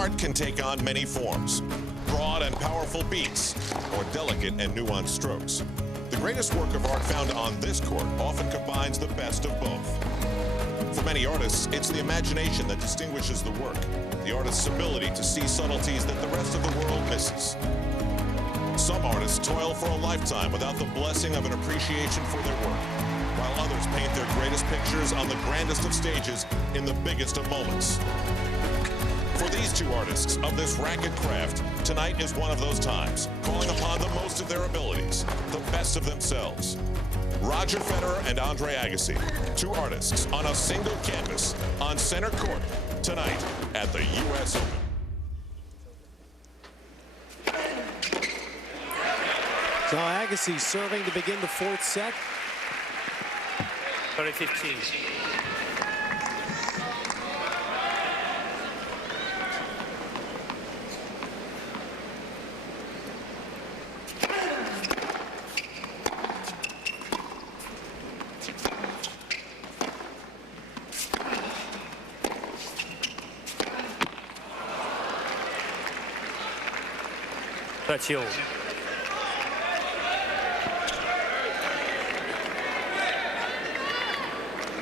Art can take on many forms, broad and powerful beats, or delicate and nuanced strokes. The greatest work of art found on this court often combines the best of both. For many artists, it's the imagination that distinguishes the work, the artist's ability to see subtleties that the rest of the world misses. Some artists toil for a lifetime without the blessing of an appreciation for their work, while others paint their greatest pictures on the grandest of stages in the biggest of moments. For these two artists of this racket craft, tonight is one of those times, calling upon the most of their abilities, the best of themselves. Roger Federer and Andre Agassi, two artists on a single canvas on center court tonight at the U.S. Open. So Agassi serving to begin the fourth set. 30-15.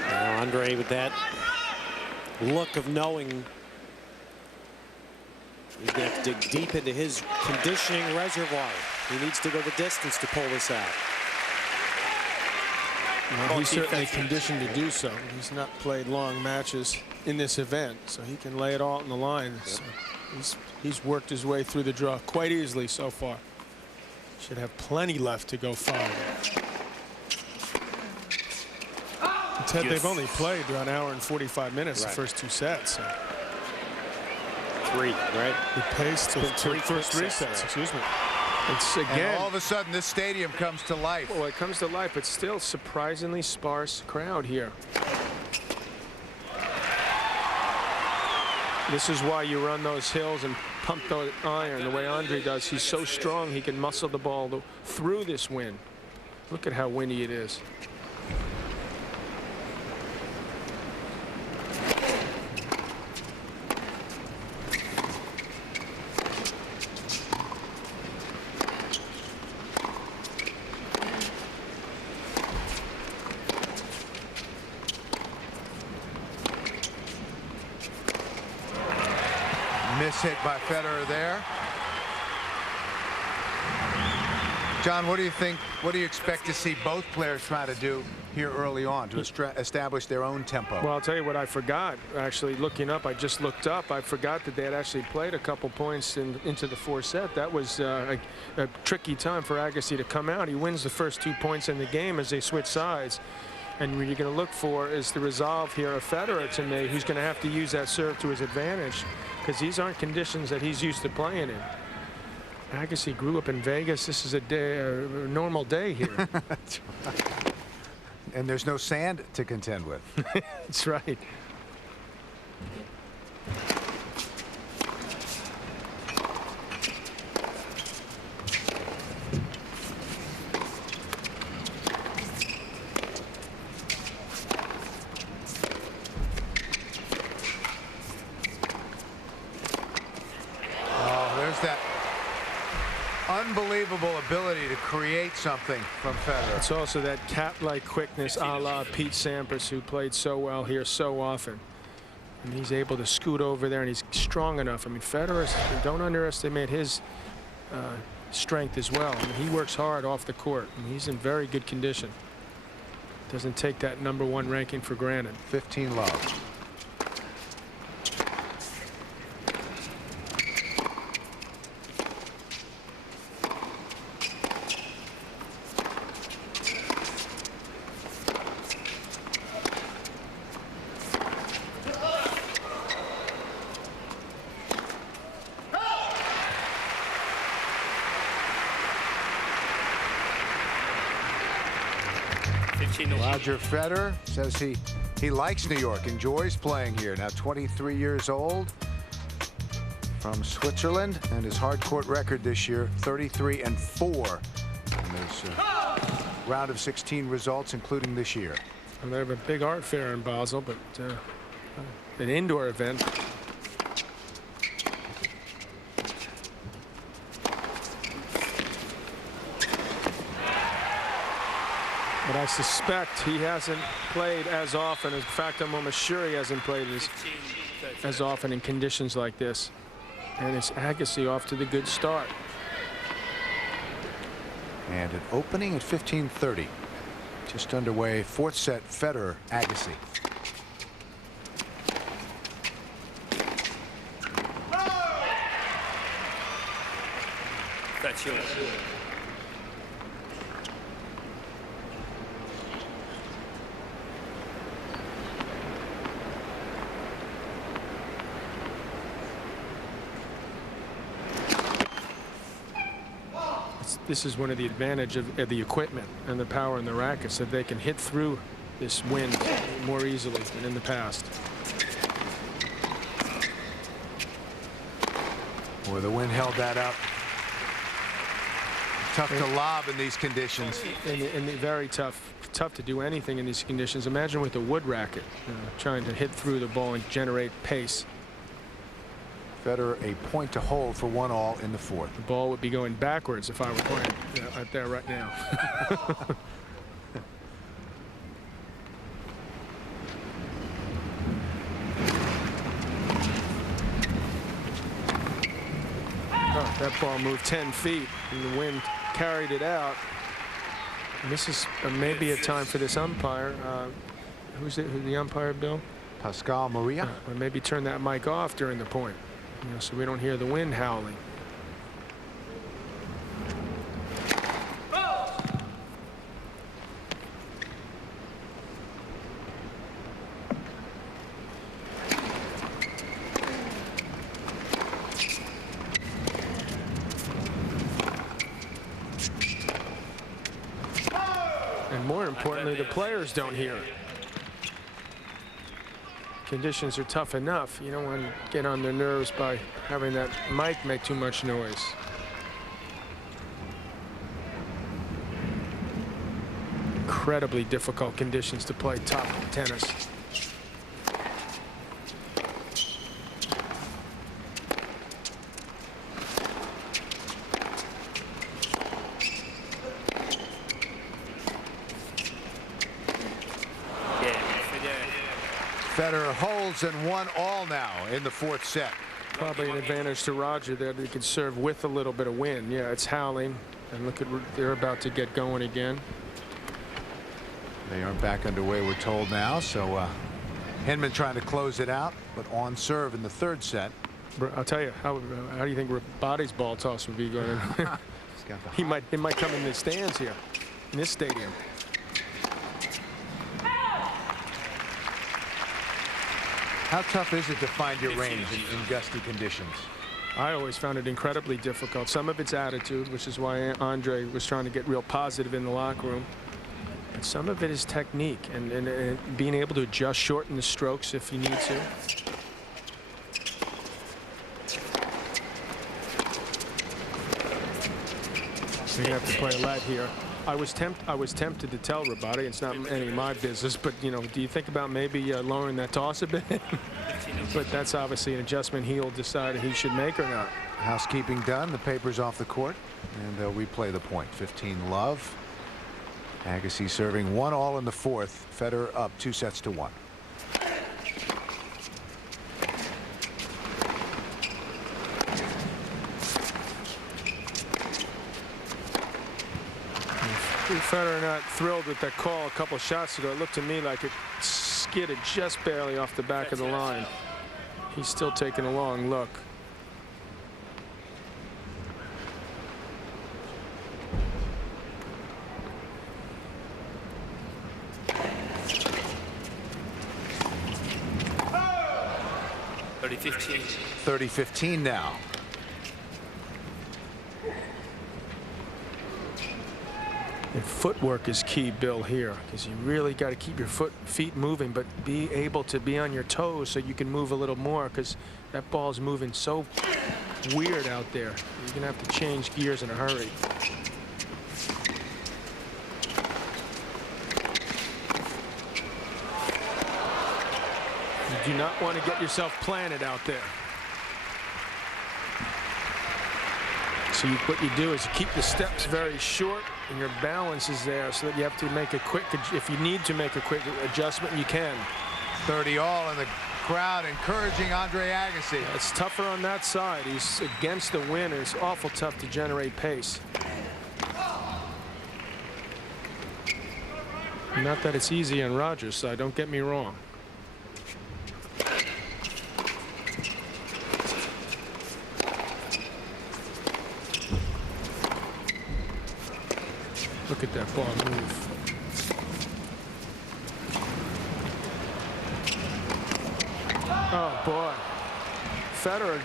Now Andre with that look of knowing he's going to have to dig deep into his conditioning reservoir. He needs to go the distance to pull this out. Well, he's certainly conditioned to do so. He's not played long matches in this event, so he can lay it all on the line. So he's worked his way through the draw quite easily so far. Should have plenty left to go far. Ted, they've only played an hour and 45 minutes the first two sets. So. Three, right? The pace to first three sets, excuse me. It's again. And all of a sudden, this stadium comes to life. Well, it comes to life. It's still surprisingly sparse crowd here. This is why you run those hills and pump the iron the way Andre does. He's so strong he can muscle the ball through this wind. Look at how windy it is. Miss hit by Federer there. John, what do you think? What do you expect to see both players try to do here early on to establish their own tempo? Well, I'll tell you what I forgot. Actually, looking up, I just looked up. I forgot that they had actually played a couple points into the fourth set. That was a tricky time for Agassi to come out. He wins the first 2 points in the game as they switch sides. And what you're going to look for is the resolve here of Federer tonight, who's going to have to use that serve to his advantage, because these aren't conditions that he's used to playing in. Agassi grew up in Vegas. This is a normal day here. That's right. And there's no sand to contend with. That's right. That unbelievable ability to create something from Federer. It's also that cat-like quickness a la Pete Sampras, who played so well here so often. And he's able to scoot over there, and he's strong enough. I mean, Federer, don't underestimate his strength as well. I mean, he works hard off the court, and he's in very good condition. Doesn't take that #1 ranking for granted. 15 love. Roger Federer says he likes New York, enjoys playing here. Now 23 years old, from Switzerland, and his hard court record this year, 33-4 in his round of 16 results, including this year. And they have a big art fair in Basel, but an indoor event. But I suspect he hasn't played as often. In fact, I'm almost sure he hasn't played as often in conditions like this. And it's Agassi off to the good start. And an opening at 15:30. Just underway. Fourth set, Federer, Agassi. That's yours. This is one of the advantage of the equipment and the power in the rackets, that they can hit through this wind more easily than in the past. Boy, the wind held that up. Tough to lob in these conditions. And very tough to do anything in these conditions. Imagine with a wood racket, trying to hit through the ball and generate pace. Federer a point to hold for 1-all in the fourth. The ball would be going backwards if I were playing out there right now. Oh, that ball moved 10 feet and the wind carried it out. And this is maybe a time for this umpire. Who's the umpire, Bill? Pascal Maria. Or maybe turn that mic off during the point, so we don't hear the wind howling. And more importantly, the players don't hear it. Conditions are tough enough. You don't want to get on their nerves by having that mic make too much noise. Incredibly difficult conditions to play top tennis. Federer holds and 1-all now in the fourth set. Probably an advantage to Roger there that he can serve with a little bit of wind. Yeah, it's howling. And look at, they're about to get going again. They are back underway, we're told now. So Hinman trying to close it out, but on serve in the third set. I'll tell you, how do you think Rabati's ball toss would be going? It might come in the stands here in this stadium. How tough is it to find your range in gusty conditions? I always found it incredibly difficult. Some of it's attitude, which is why Andre was trying to get real positive in the locker room. But some of it is technique and being able to adjust, shorten the strokes if you need to. You're gonna have to play a let here. I was tempted to tell Rabati, it's not any of my business, but do you think about maybe lowering that toss a bit? But that's obviously an adjustment he'll decide he should make or not. Housekeeping done. The paper's off the court, and they'll replay the point. 15-love. Agassi serving 1-all in the fourth. Federer up 2-1. Federer not thrilled with that call a couple shots ago. It looked to me like it skidded just barely off the back of the line. He's still taking a long look. .30-15. 30-15 now. And footwork is key, Bill, here, because you really got to keep your feet moving, but be able to be on your toes so you can move a little more, because that ball's moving so weird out there. You're going to have to change gears in a hurry. You do not want to get yourself planted out there. So what you do is you keep the steps very short and your balance is there so that you have to make a quick, if you need to make a quick adjustment, you can. 30 all, and the crowd encouraging Andre Agassi. It's tougher on that side. He's against the wind, and it's awful tough to generate pace. Not that it's easy on Rogers' side, don't get me wrong. Look at that ball move. Oh boy, Federer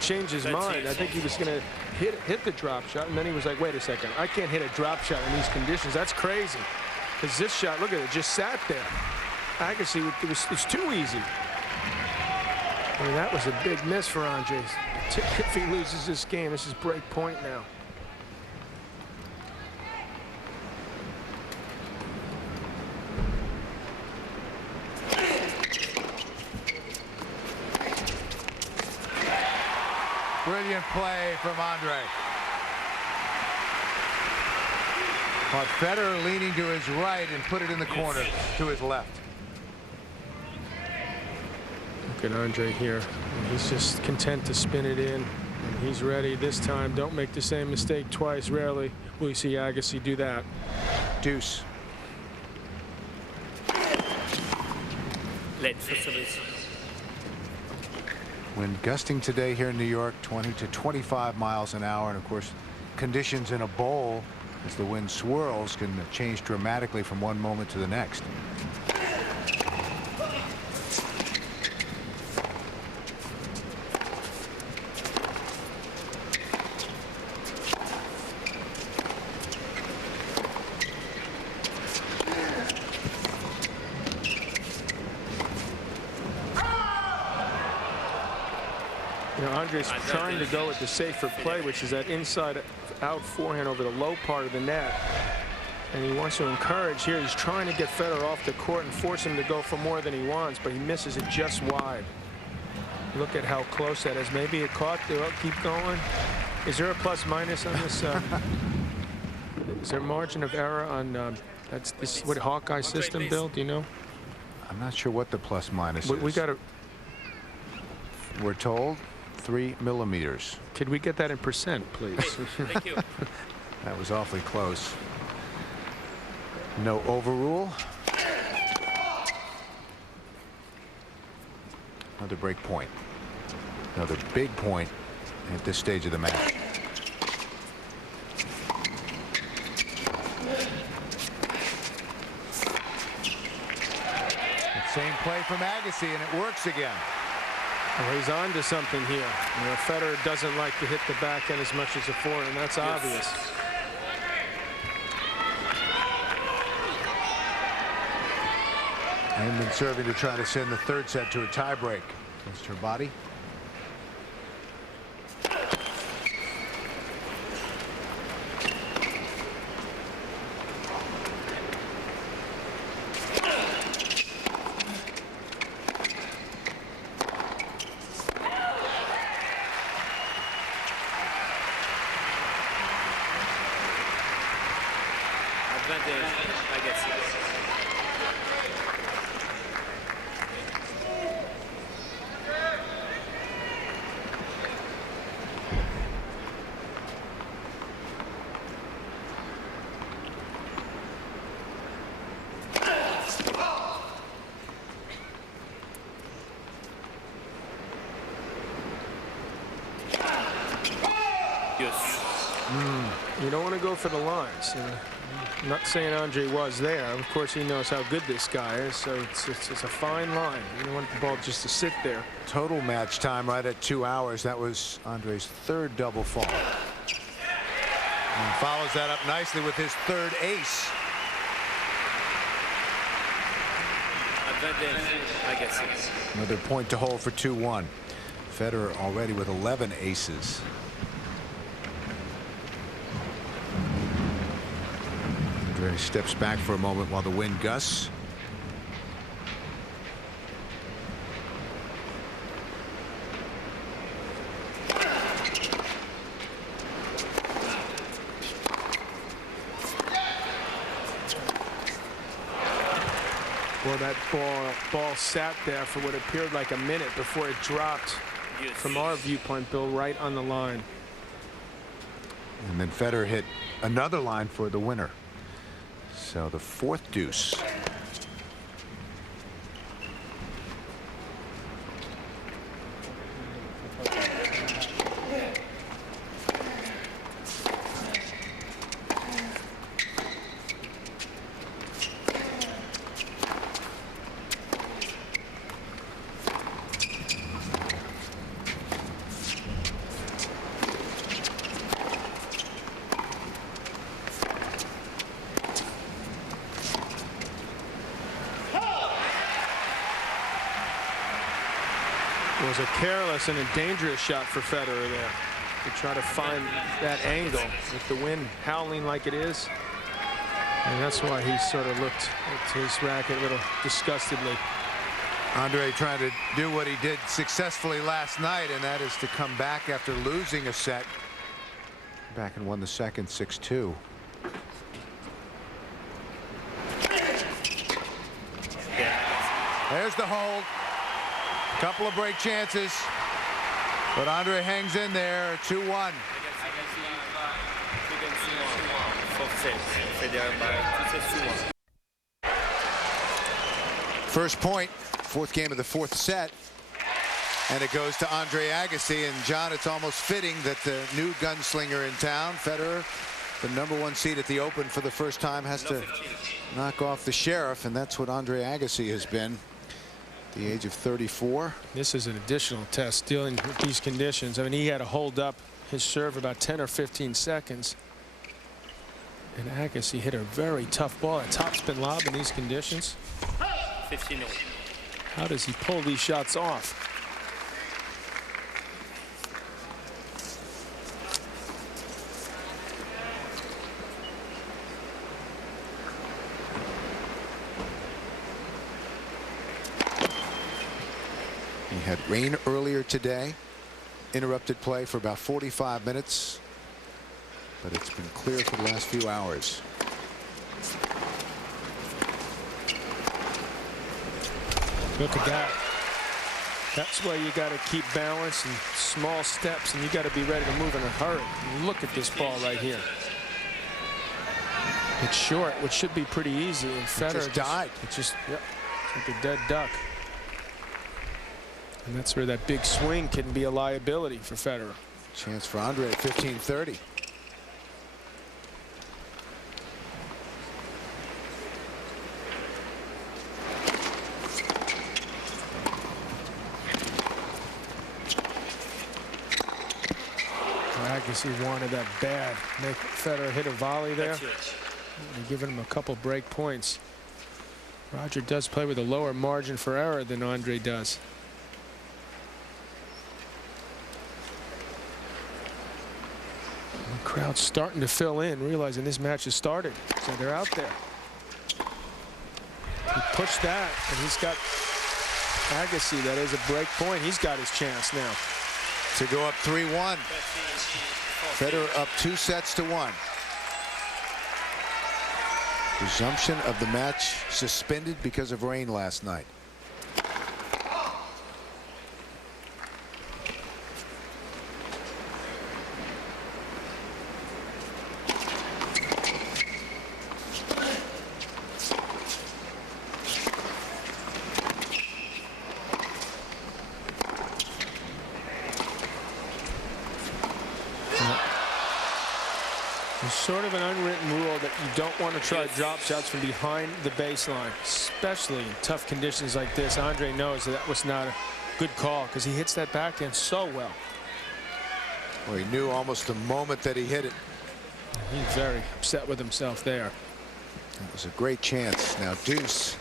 changed his mind. I think he was going to hit the drop shot, and then he was like, wait a second, I can't hit a drop shot in these conditions. That's crazy. Because this shot, look at it, just sat there. Agassi, it's too easy. I mean, that was a big miss for Andre. If he loses this game, this is break point now. Brilliant play from Andre. But Federer leaning to his right and put it in the corner to his left. Look at Andre here. He's just content to spin it in. And he's ready this time. Don't make the same mistake twice. Rarely will you see Agassi do that. Deuce. Wind gusting today here in New York, 20 to 25 miles an hour. And of course, conditions in a bowl as the wind swirls can change dramatically from one moment to the next. You know, Andre's trying to go with the safer play, which is that inside out forehand over the low part of the net. And he wants to encourage here. He's trying to get Federer off the court and force him to go for more than he wants, but he misses it just wide. Look at how close that is. Maybe it caught. They'll keep going. Is there a plus minus on this? Is there margin of error on that's this what Hawkeye system built? Do you know? I'm not sure what the plus minus is. We got to. We're told 3 millimeters. Could we get that in percent, please? Thank you. That was awfully close. No overrule. Another break point. Another big point at this stage of the match. That same play from Agassi, and it works again. Well, he's on to something here. You know, Federer doesn't like to hit the backhand as much as the forehand, and that's obvious. And been serving to try to send the third set to a tiebreak against her body. Advantage, Agassi. You don't want to go for the lines. You know. I'm not saying Andre was there. Of course, he knows how good this guy is, so it's a fine line. You don't want the ball just to sit there. Total match time right at 2 hours. That was Andre's third double fault. And follows that up nicely with his third ace. Advantage, Agassi. Another point to hold for 2-1. Federer already with 11 aces. Andre steps back for a moment while the wind gusts. Well, that ball sat there for what appeared like a minute before it dropped. From our viewpoint, Bill, right on the line. And then Federer hit another line for the winner. So the fourth deuce. It was a careless and a dangerous shot for Federer there to try to find that angle with the wind howling like it is. And that's why he sort of looked at his racket a little disgustedly. Andre trying to do what he did successfully last night, and that is to come back after losing a set. Back and won the second 6-2. There's the hold. Couple of break chances, but Andre hangs in there. 2-1. First point, fourth game of the fourth set, and it goes to Andre Agassi. And John, it's almost fitting that the new gunslinger in town, Federer, the #1 seed at the Open for the first time, has to knock off the sheriff, and that's what Andre Agassi has been. The age of 34. This is an additional test dealing with these conditions. I mean, he had to hold up his serve about 10 or 15 seconds. And Agassi hit a very tough ball, a topspin lob in these conditions. 15. How does he pull these shots off? He had rain earlier today, interrupted play for about 45 minutes, but it's been clear for the last few hours. Look at that. That's why you got to keep balance and small steps, and you got to be ready to move in a hurry. And look at this ball right here. It's short, which should be pretty easy. And Federer just died. It's just, yep, it's like a dead duck. And that's where that big swing can be a liability for Federer. Chance for Andre at 15-30. Agassi wanted that bad. Make Federer hit a volley there. And giving him a couple break points. Roger does play with a lower margin for error than Andre does. The crowd's starting to fill in, realizing this match has started. So they're out there. He pushed that, and he's got Agassi. That is a break point. He's got his chance now. To go up 3-1. Federer up 2-1. Resumption of the match suspended because of rain last night. There's sort of an unwritten rule that you don't want to try drop shots from behind the baseline, especially in tough conditions like this. Andre knows that was not a good call because he hits that backhand so well. Well, he knew almost the moment that he hit it. He's very upset with himself there. That was a great chance. Now deuce.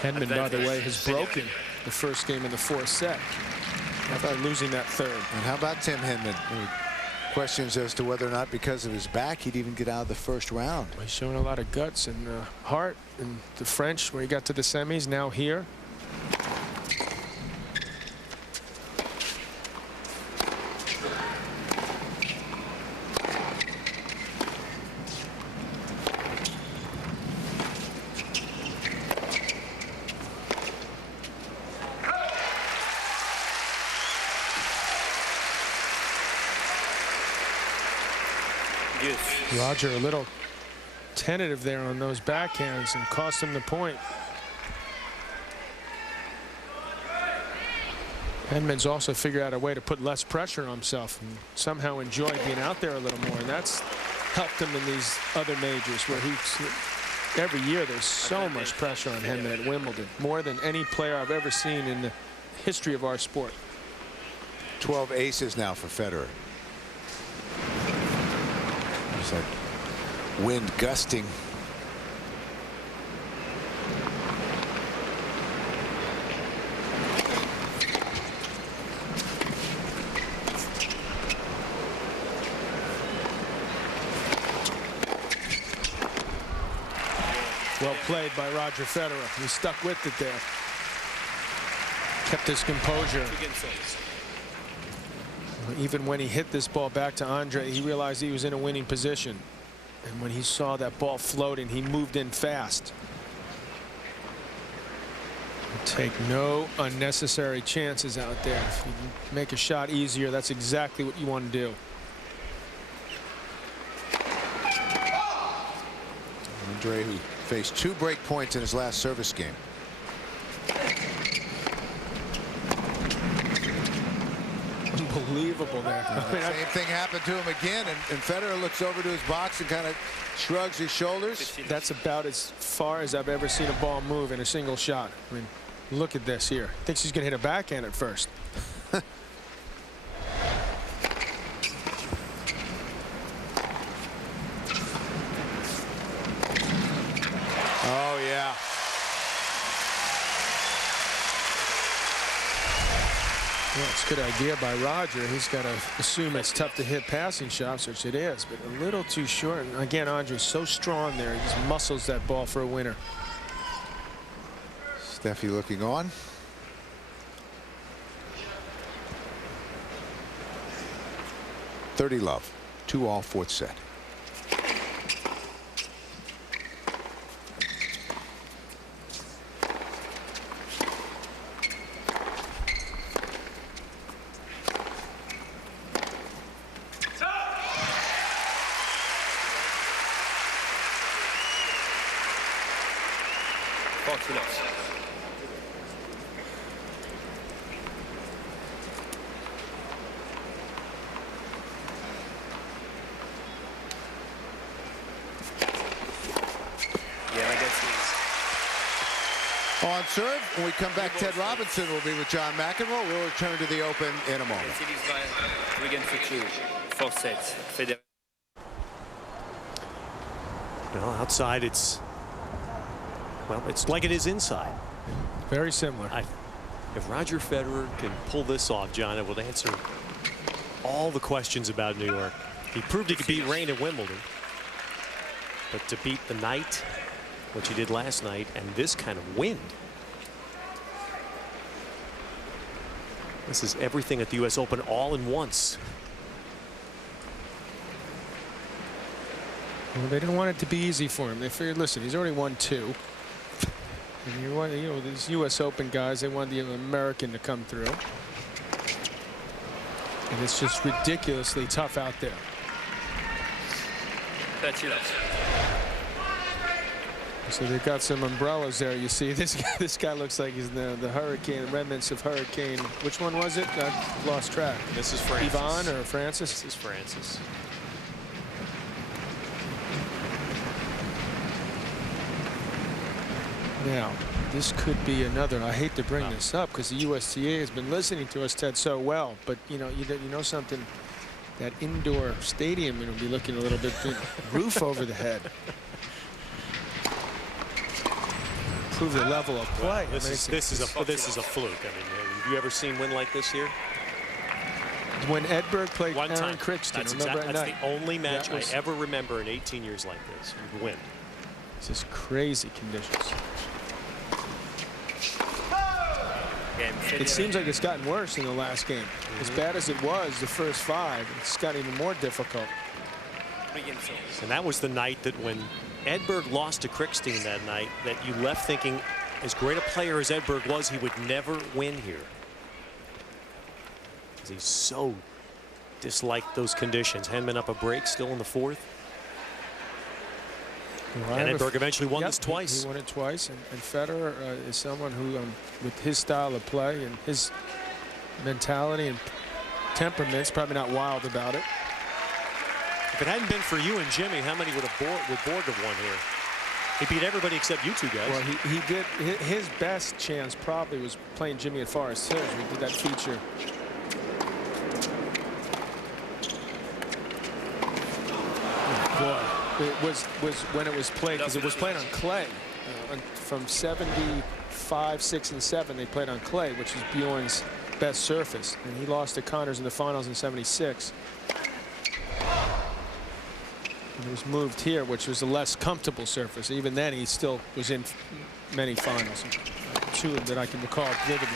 Hedman, by the way, has broken the first game in the fourth set after losing that third. And how about Tim Hedman? Questions as to whether or not because of his back he'd even get out of the first round. He's showing a lot of guts and heart in the French where he got to the semis, now here. Roger a little tentative there on those backhands and cost him the point. Edmonds also figured out a way to put less pressure on himself and somehow enjoy being out there a little more, and that's helped him in these other majors where every year there's so much pressure on him at Wimbledon, more than any player I've ever seen in the history of our sport. 12 aces now for Federer. There's that wind gusting. Well played by Roger Federer. He stuck with it there. Kept his composure. Even when he hit this ball back to Andre, he realized he was in a winning position. And when he saw that ball floating, he moved in fast. Take no unnecessary chances out there. If you make a shot easier, that's exactly what you want to do. Andre, who faced 2 break points in his last service game. Unbelievable there. Same thing happened to him again, and Federer looks over to his box and kind of shrugs his shoulders. That's about as far as I've ever seen a ball move in a single shot. I mean, look at this here. Thinks he's going to hit a backhand at first. Oh, yeah. Well, it's a good idea by Roger. He's got to assume it's tough to hit passing shots, which it is, but a little too short. And again, Andre's so strong there. He just muscles that ball for a winner. Steffi looking on. .30 love. 2-all, 4th set. On serve, when we come back, Ted Robinson will be with John McEnroe. We'll return to the Open in a moment. Well, outside it's like it is inside. Very similar. If Roger Federer can pull this off, John, it will answer all the questions about New York. He proved he could beat rain at Wimbledon, but to beat the night, which he did last night, and this kind of wind. This is everything at the U.S. Open all in once. Well, they didn't want it to be easy for him. They figured, listen, he's already won 2. And you know, these U.S. Open guys, they want the American to come through. And it's just ridiculously tough out there. So they've got some umbrellas there. You see, this guy looks like he's the hurricane, remnants of hurricane. Which one was it? I lost track. This is Francis. Yvonne or Francis? This is Francis. Now, this could be another. I hate to bring this up because the USTA has been listening to us, Ted, so well. But you know something. That indoor stadium will be looking a little bit roof over the head. Improve the level of play. Well, this is a fluke. I mean, have you ever seen wind like this here? When Edberg played One Aaron time. Crixton, That's the only match I ever remember in 18 years like this. Wind. It's just crazy conditions. It seems like it's gotten worse in the last game. As bad as it was the first 5, it's got even more difficult. And that was the night that when Edberg lost to Crixton that night, that you left thinking, as great a player as Edberg was, he would never win here. Because he's so disliked those conditions. Henman up a break still in the fourth. Well, Annenberg eventually won this twice. He won it twice, and Federer is someone who, with his style of play and his mentality and temperament's probably not wild about it. If it hadn't been for you and Jimmy, how many would Borg have won here? He beat everybody except you two guys. Well, he did. His best chance probably was playing Jimmy at Forest Hills. We did that feature. Boy, it was when it was played, because it was played on clay. From 75, 6, and 7, they played on clay, which is Bjorn's best surface, and he lost to Connors in the finals in 76. And it was moved here, which was a less comfortable surface. Even then, he still was in many finals, two that I can recall vividly.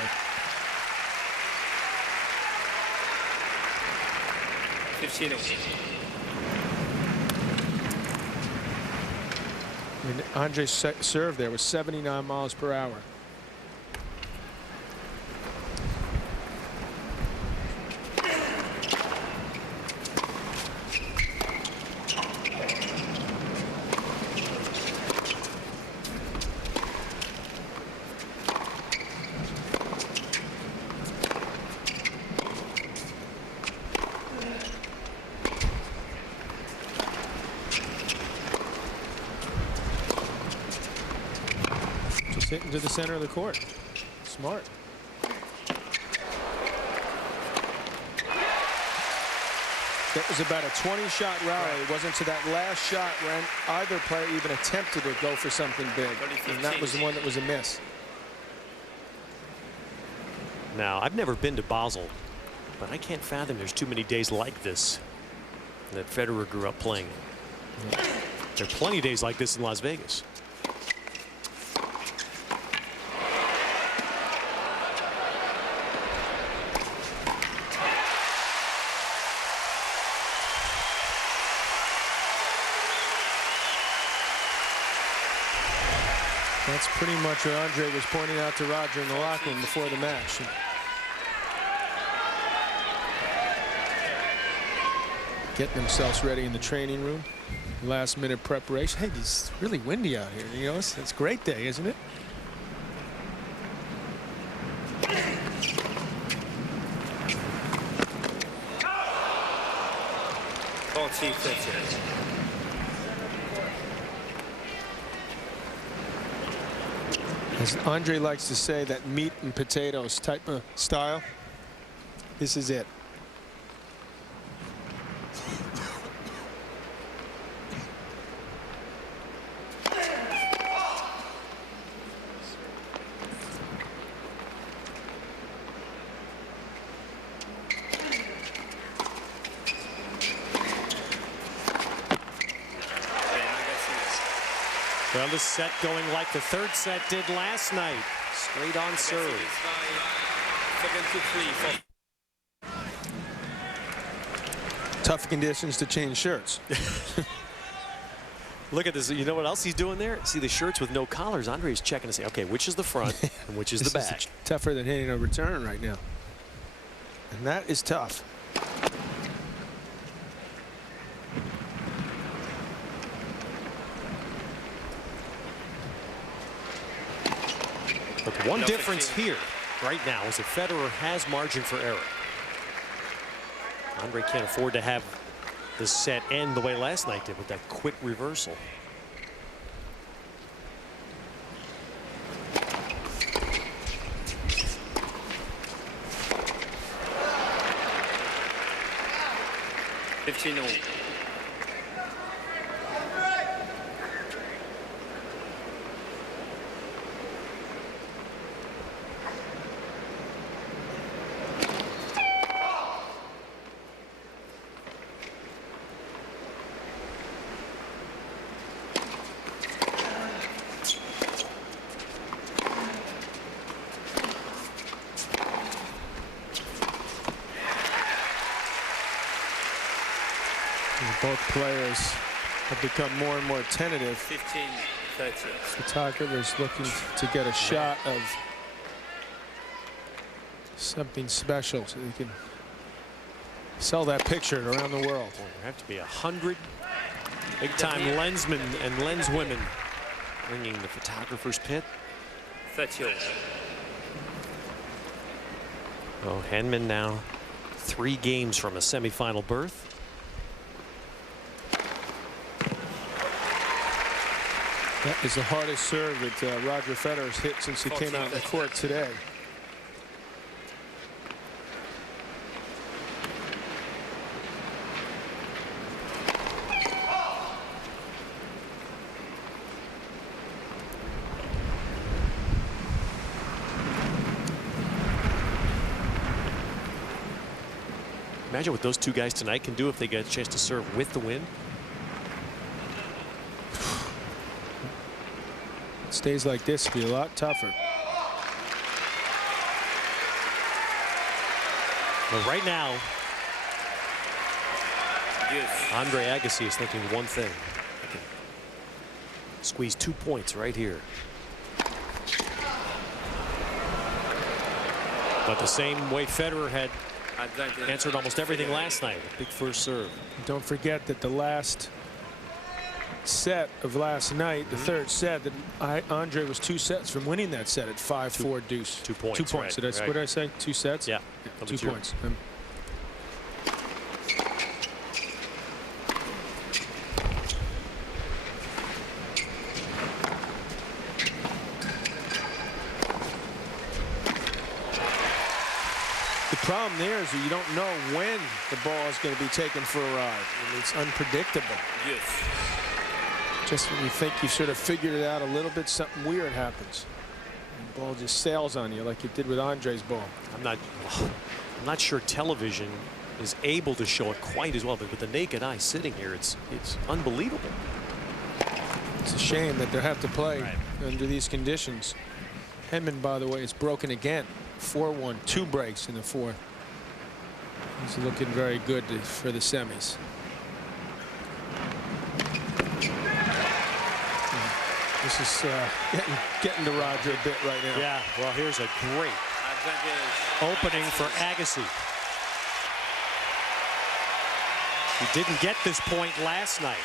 I mean, Andre's serve there was 79 miles per hour. Hitting to the center of the court. Smart. That was about a 20-shot rally. It wasn't to that last shot when either player even attempted to go for something big. And that was the one that was a miss. Now, I've never been to Basel, but I can't fathom there's too many days like this that Federer grew up playing. There are plenty of days like this in Las Vegas. That's pretty much what Andre was pointing out to Roger in the locker room before the match. Getting themselves ready in the training room. Last minute preparation. Hey, it's really windy out here. You know, it's a great day, isn't it? As Andre likes to say, that meat and potatoes type of style, this is it. Well, this set going like the third set did last night. Straight on serve. Tough conditions to change shirts. Look at this. You know what else he's doing there? See the shirts with no collars. Andre's checking to say, okay, which is the front and which is the back. Is tougher than hitting a return right now. And that is tough. But the one difference here right now is that Federer has margin for error. Andre can't afford to have this set end the way last night did with that quick reversal. Both players have become more and more tentative. 15-30. Photographer's looking to get a shot of something special so they can Sell that picture around the world. There have to be 100 big-time lensmen and lenswomen ringing the photographer's pit. 30. Oh, Henman now 3 games from a semifinal berth. That is the hardest serve that Roger Federer's hit since he came out on the court today. Imagine what those 2 guys tonight can do if they get a chance to serve with the wind. Stays like this, be a lot tougher. But right now, Yes. Andre Agassi is thinking one thing: I can squeeze 2 points right here. But the same way Federer had Advantage. answered almost everything last night, a big first serve. Don't forget that the last set of last night, the third set, that Andre was 2 sets from winning that set at 5-4 deuce. 2 points. 2 points. Right, What did I say? 2 sets? Yeah. 2 points. The problem there is that you don't know when the ball is going to be taken for a ride. I mean, it's unpredictable. Yes. Just when you think you sort of figured it out a little bit, something weird happens. And the ball just sails on you like it did with Andre's ball. I'm not sure television is able to show it quite as well, but with the naked eye sitting here, it's unbelievable. It's a shame that they have to play under these conditions. Henman, by the way, is broken again. 4-1, 2 breaks in the 4th. He's looking very good for the semis. This is getting to Roger a bit right now. Yeah, well, here's a great opening for Agassi. He didn't get this point last night.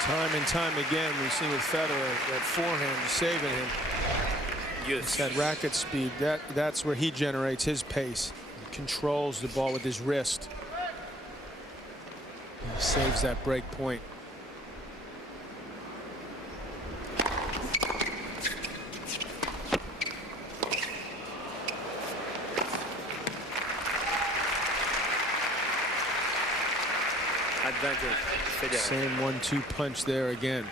Time and time again, we've seen with Federer that forehand is saving him. Yes. That racket speed, that's where he generates his pace. He controls the ball with his wrist. He saves that break point. Advantage. Federer. Same 1-2 punch there again.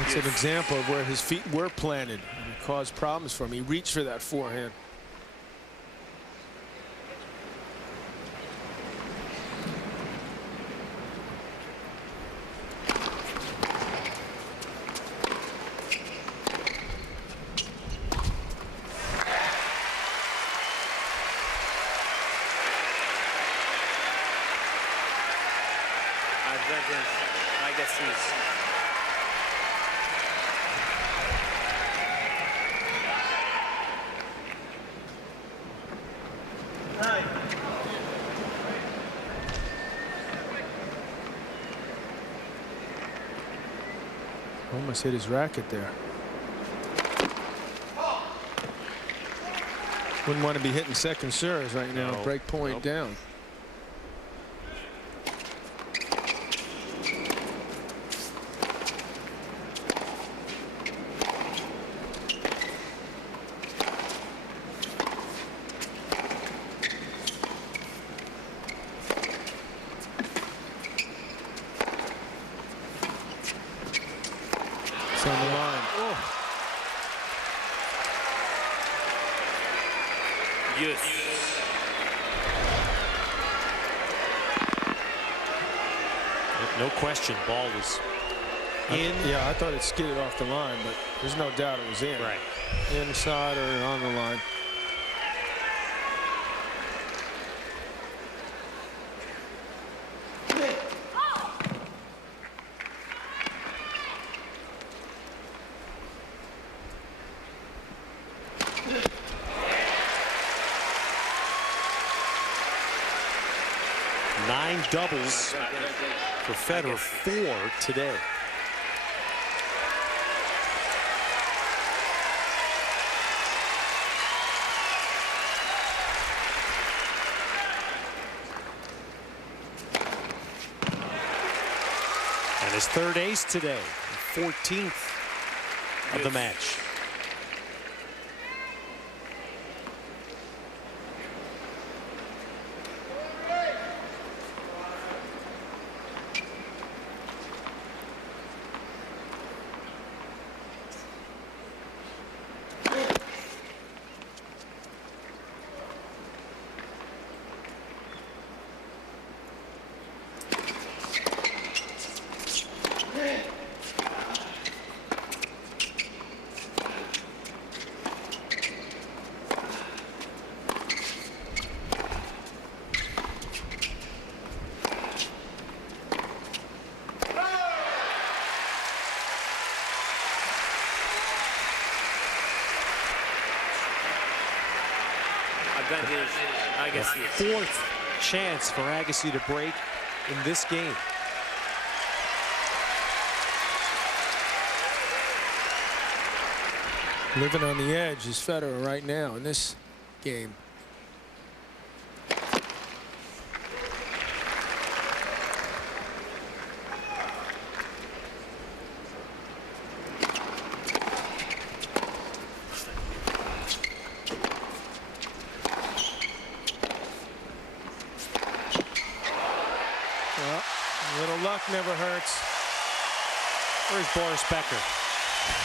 It's an example of where his feet were planted and it caused problems for him. He reached for that forehand. Advantage. Agassi. Almost hit his racket there. Wouldn't want to be hitting second serves right now. No. Break point Nope. down. Deuce. No question, ball was in. Yeah, I thought it skidded off the line, but there's no doubt it was in. Right. Inside or on the line. Nine doubles for Federer, 4 today. And his third ace today, 14th of the match. Advantage, Agassi. Fourth chance for Agassi to break in this game. Living on the edge is Federer right now in this game. Well, a little luck never hurts. Where's Boris Becker?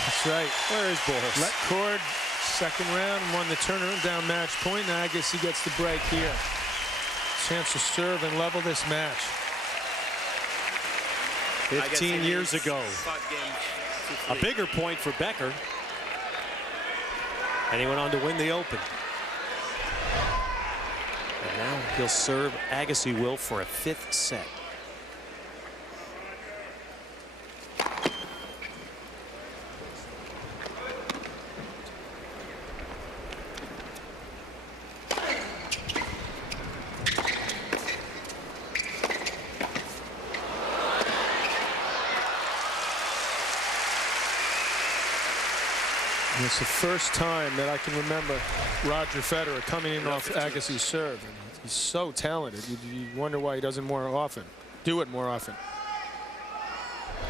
That's right. Where is Boris? Let cord, second round, won the turnaround down match point. Now Agassi gets the break here. Chance to serve and level this match. 15 years ago. A bigger point for Becker. And he went on to win the Open. And now he'll serve Agassi will for a 5th set. And it's the first time that I can remember Roger Federer coming in off Agassi's serve. And he's so talented. You wonder why he doesn't do it more often.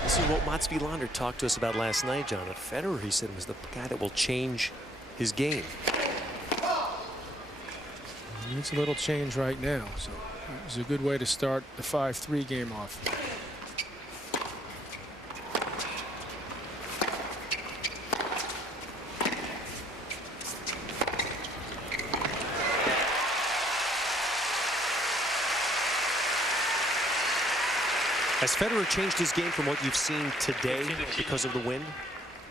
This is what Mats Wilander talked to us about last night, John. Federer, he said, was the guy that will change his game. He needs a little change right now. So it was a good way to start the 5-3 game off. Has Federer changed his game from what you've seen today because of the wind?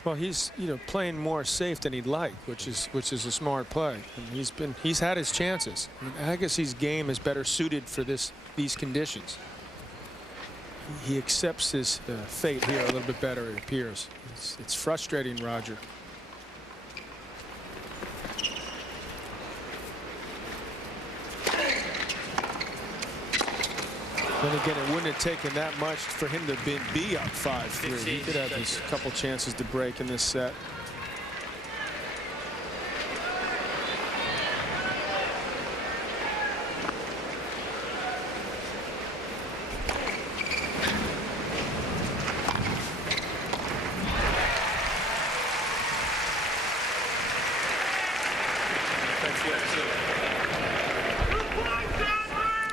Well, he's playing more safe than he'd like, which is a smart play. And he's had his chances. I mean, Agassi's game is better suited for these conditions. He accepts his fate here a little bit better, it appears. It's frustrating, Roger. Then again, it wouldn't have taken that much for him to be up 5-3. He could have a couple chances to break in this set.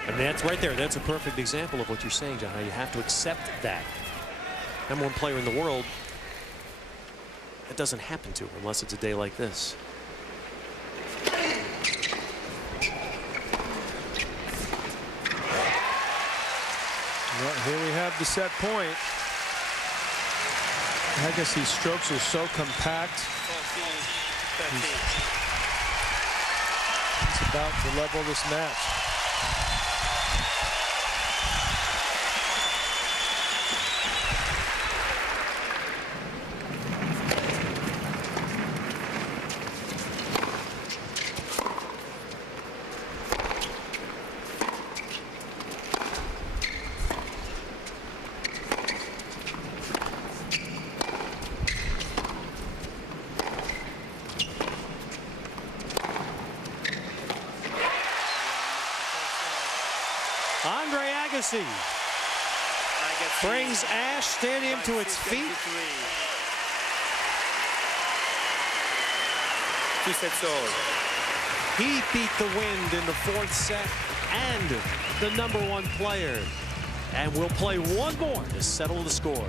And that's right there. That's a perfect example of what you're saying, John. How you have to accept that. Number one player in the world, that doesn't happen to unless it's a day like this. the set point. Agassi's strokes are so compact. 14, 13. It's about to level this match. Agassi brings Ash Stadium to its feet. 2 sets all. He beat the wind in the 4th set and the #1 player. And we'll play one more to settle the score.